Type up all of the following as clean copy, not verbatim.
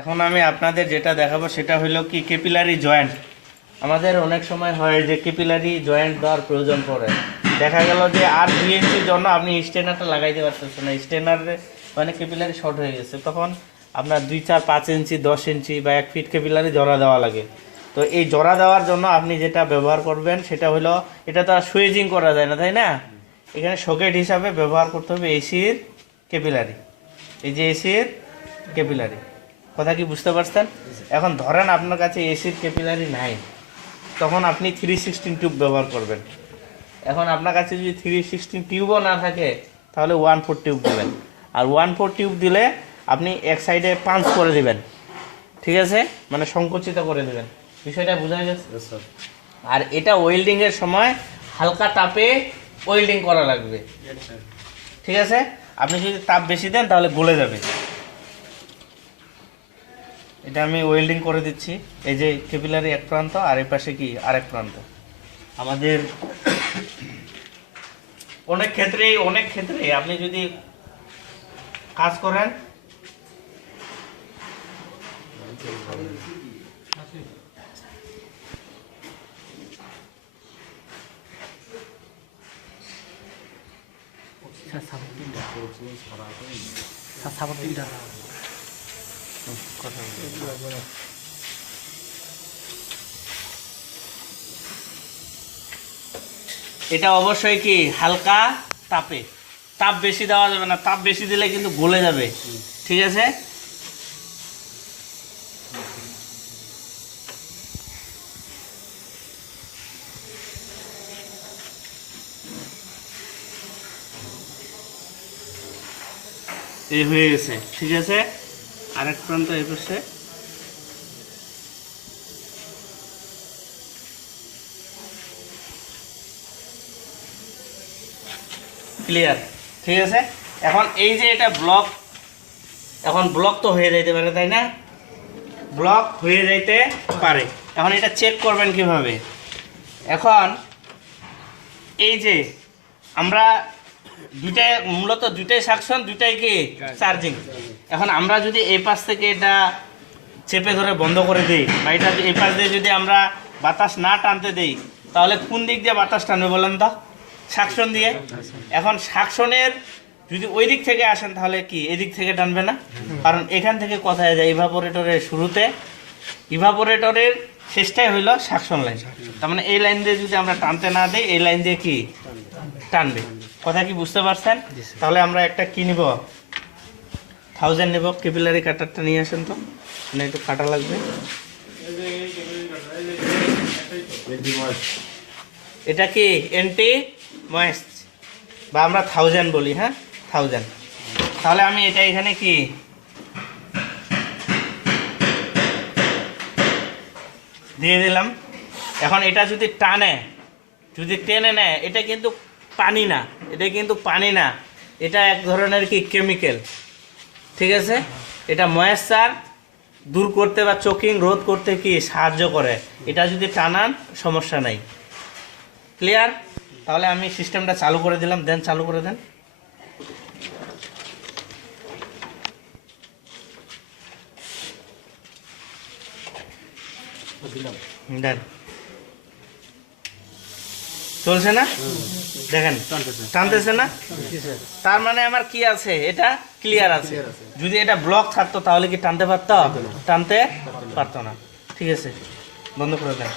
এখন আমি আপনাদের যেটা দেখাবো সেটা হলো কি ক্যাপিলারি জয়েন্ট। আমাদের অনেক সময় হয় যে ক্যাপিলারি জয়েন্ট দেওয়ার প্রয়োজন পড়ে। দেখা গেল যে আর 2 ইঞ্চির জন্য আপনি স্টেনারটা লাগাইতে পারতেছেন না, স্টেনারে মানে ক্যাপিলারি শর্ট হয়ে গেছে, তখন আপনার 2, 4, 5 ইঞ্চি, 10 ইঞ্চি বা 1 ফিট ক্যাপিলারি জোড়া দেওয়া লাগে। তো এই জোড়া দেওয়ার জন্য আপনি যেটা ব্যবহার করবেন সেটা হলো, এটা তো আর সুইচিং করা যায় না, তাই না? এখানে সকেট হিসাবে ব্যবহার করতে হবে এসির ক্যাপিলারি। এই যে এসির ক্যাপিলারি, কথা কি বুঝতে পারছেন? এখন ধরেন আপনার কাছে এসির ক্যাপিলারি নাই, তখন আপনি 316 টিউব ব্যবহার করবেন। এখন আপনার কাছে যদি 316 টিউবও না থাকে তাহলে 1/4 টিউব দেবেন। আর 1/4 টিউব দিলে আপনি এক সাইডে পাঞ্চ করে দিবেন, ঠিক আছে? মানে সংকুচিত করে দেবেন। বিষয়টা বোঝা গেছে? আর এটা ওয়েল্ডিংয়ের সময় হালকা তাপে ওয়েল্ডিং করা লাগবে, ঠিক আছে? আপনি যদি তাপ বেশি দেন তাহলে গলে যাবে। এটা আমি ওয়েল্ডিং করে দিচ্ছি। এই যে ক্যাপিলারি এক প্রান্ত আর এই পাশে কি আরেক প্রান্ত। আমাদের অনেক ক্ষেত্রে আপনি যদি কাজ করেন এটা অবশ্যই কি হালকা তাপে, তাপ বেশি দেওয়া যাবে না, তাপ বেশি দিলে কিন্তু গলে যাবে, ঠিক আছে? এই হয়ে গেছে, ঠিক আছে? আরেক প্রান্ত এই পাশে। ক্লিয়ার, ঠিক আছে? এখন এই যে এটা ব্লক, এখন ব্লক তো হয়ে যাইতে পারে, তাই না? ব্লক হয়ে যাইতে পারে। এখন এটা চেক করবেন কিভাবে? এখন এই যে আমরা মূলত দুইটাই সাকশন, দুইটাই কি চার্জিং। এখন আমরা যদি এই পাশ থেকে এটা চেপে ধরে বন্ধ করে দিই, বা এটা এই পাশ দিয়ে যদি আমরা বাতাস না টানতে দিই, তাহলে কোন দিক দিয়ে বাতাস টানবে বলেন তো? সাকশন দিয়ে। এখন সাকশনের যদি ওই দিক থেকে আসেন তাহলে কি এদিক থেকে টানবে না? কারণ এখান থেকে কোথায় যায়? ইভাপোরেটরের শুরুতে, ইভাপোরেটরের শেষটাই হইল সাকশন লাইন। তার মানে এই লাইন দিয়ে যদি আমরা টানতে না দিই, এই লাইন দিয়ে কি টানবে। কথা কি বুঝতে পারছেন? তাহলে আমরা একটা কি নিব, 1000 নেব। ক্যাপিলারি কাটারটা নিয়ে আসেন তো, মানে একটু কাটা লাগবে। এটা কি এন্টি ময়েস্ট, বা আমরা 1000 বলি, হ্যাঁ 1000। তাহলে আমি এটা এখানে কি দিয়ে দিলাম। এখন এটা যদি টানে, যদি টেনে নেয়, এটা কিন্তু পানি না, এটা কিন্তু পানি না, এটা এক ধরনের কি কেমিক্যাল, ঠিক আছে? এটা ময়েশ্চার দূর করতে বা চোকিং রোধ করতে কি সাহায্য করে। এটা যদি টানান সমস্যা নাই। ক্লিয়ার? তাহলে আমি সিস্টেমটা চালু করে দিলাম, দেন চালু করে দেন। দেন, চলছে না? দেখেন টানতেছে না? তার মানে আমার কি আছে, এটা ক্লিয়ার আছে। যদি এটা ব্লক থাকতো তাহলে কি টানতে পারতো? টানতে পারতো না, ঠিক আছে? বন্ধ করে দেন।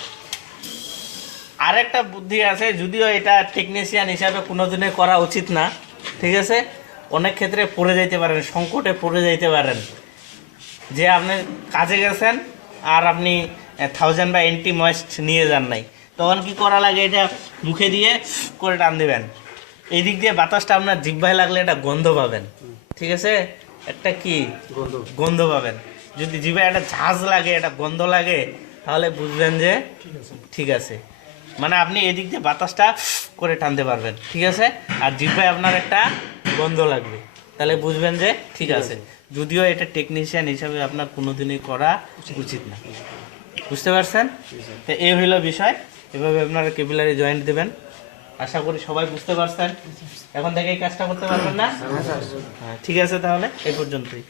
আরেকটা বুদ্ধি আছে, যদিও এটা টেকনিশিয়ান হিসাবে কোনোদিনে করা উচিত না, ঠিক আছে? অনেক ক্ষেত্রে পড়ে যাইতে পারেন, সংকটে পড়ে যাইতে পারেন, যে আপনি কাজে গেছেন আর আপনি 1000 বা এন্টি ময়েস্ট নিয়ে যান নাই, তখন কি করা লাগে? এটা মুখে দিয়ে করে টান দিবেন। এই দিক দিয়ে বাতাসটা আপনার জিহ্বায় লাগলে একটা গন্ধ পাবেন, ঠিক আছে? একটা কি গন্ধ পাবেন। যদি জিহ্বায় একটা ঝাঁজ লাগে, একটা গন্ধ লাগে, তাহলে বুঝবেন যে ঠিক আছে, মানে আপনি এদিক দিয়ে বাতাসটা করে টানতে পারবেন, ঠিক আছে? আর জিহ্বায় আপনার একটা গন্ধ লাগবে, তাহলে বুঝবেন যে ঠিক আছে। যদিও এটা টেকনিশিয়ান হিসাবে আপনার কোনোদিনই করা উচিত না, বুঝতে পারছেন? তো এই হইল বিষয়। এভাবে আপনারা ক্যাপিলারি জয়েন্ট দেবেন। আশা করি সবাই বুঝতে পারছেন। এখন থেকে এই কাজটা করতে পারবেন না? হ্যাঁ, ঠিক আছে, তাহলে এই পর্যন্তই।